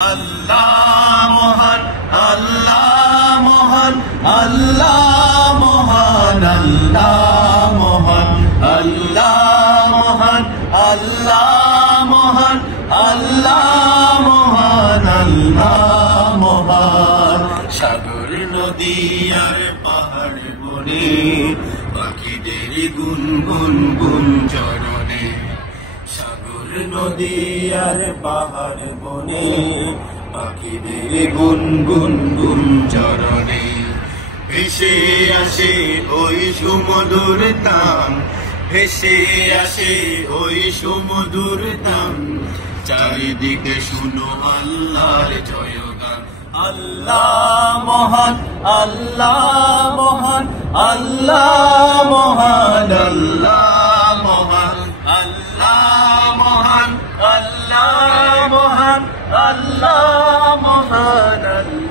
আল্লাহ মহান, আল্লাহ মহান, আল্লাহ মহান, আল্লাহ মহান, আল্লাহ মহান, আল্লাহ মহান, আল্লাহ মহান, আল্লাহ মহান। সাগর নদী আর পাহাড় বনে পাখিদের গুনগুন গুঞ্জরণে, সাগর নদী আর পাহাড় বনে পাখিদের গুনগুন গুঞ্জরণে, ভেসে আসে ওই সুমধুর তান, ভেসে আসে ওই সুমধুর তান, চারিদিকে শুনো আল্লাহর জয়গান। আল্লাহ মহান, আল্লাহ মহান, আল্লাহ মহান, আল্লাহ মহান, আল্লাহ মহান, আল্লাহ মহান, আল্লাহ মহান, আল্লাহ